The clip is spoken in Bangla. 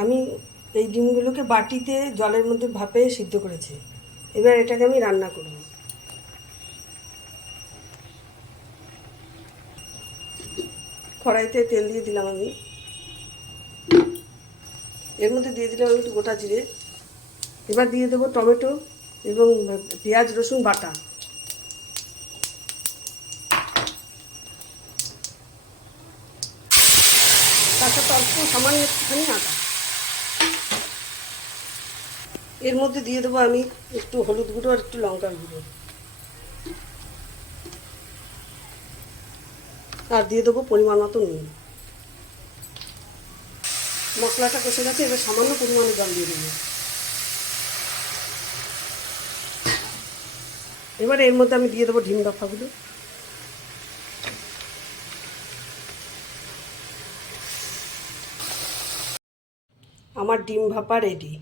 আমি এই ডিমগুলোকে বাটিতে জলের মধ্যে ভাপে সিদ্ধ করেছি। এবার এটাকে আমি রান্না করব। কড়াইতে তেল দিয়ে দিলাম আমি, এর মধ্যে দিয়ে দিলাম আমি একটু গোটা জিরে। এবার দিয়ে দেবো টমেটো এবং পেঁয়াজ রসুন বাটা। তার সাথে অল্প সামান্য একটুখানি আদা। এর মধ্যে দিয়ে দেবো আমি একটু হলুদ গুঁড়ো আর একটু লঙ্কার গুঁড়ো, আর দিয়ে দেবো পরিমাণ মতো নুন। মশলাটা কষে গেছে, এবার সামান্য পরিমাণে জল দিয়ে দেবো। এবার এর মধ্যে আমি দিয়ে দেবো ডিম ভাপাগুলো। আমার ডিম ভাপা রেডি।